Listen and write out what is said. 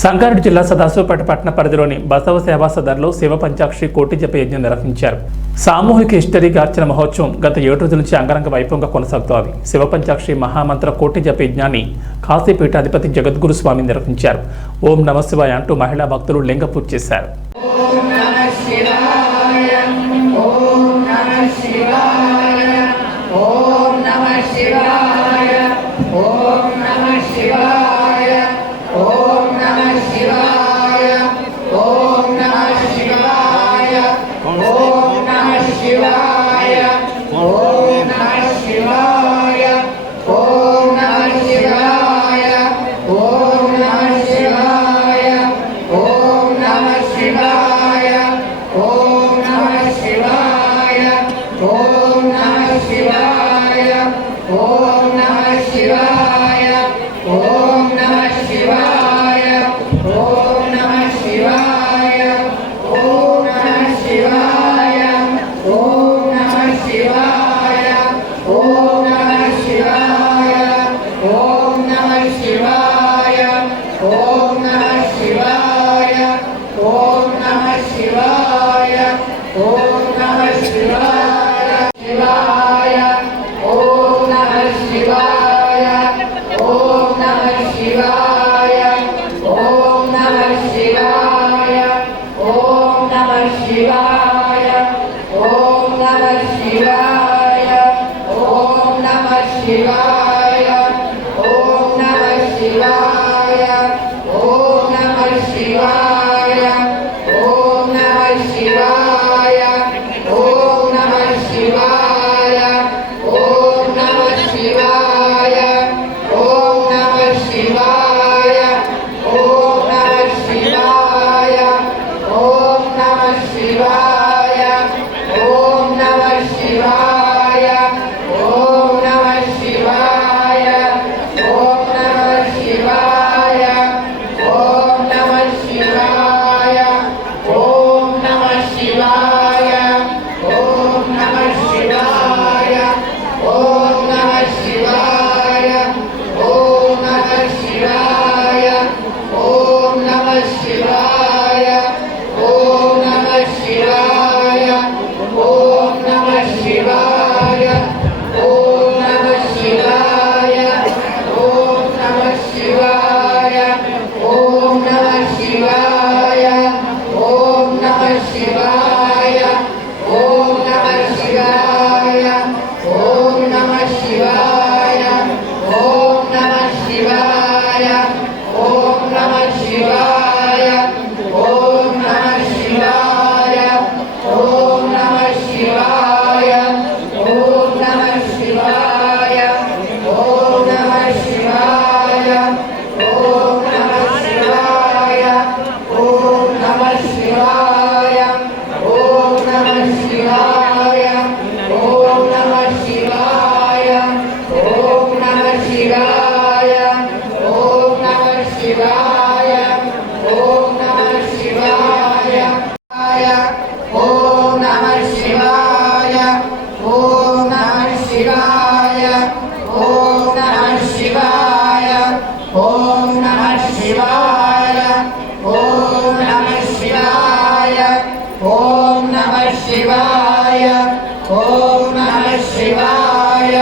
సంగారెడ్డి జిల్లా సదాశివపేట పట్టణ పరిధిలోని బసవ సేవా సదర్లో శివ పంచాక్షరి కోటి జప యజ్ఞం నిర్వహించారు. సామూహిక హిస్టరీ గార్చన మహోత్సవం గత 7 రోజుల నుంచి అంగరంగ వైభవంగా కొనసాగుతోంది. శివ పంచాక్షరి మహామంత్ర కోటి జప యజ్ఞాన్ని కాశీపీఠాధిపతి జగద్గురు స్వామి నిర్వహించారు. ఓం నమ శివాయ అంటూ మహిళా భక్తులు లింగ పూజ చేశారు. ఓం నమః శివాయ ఓం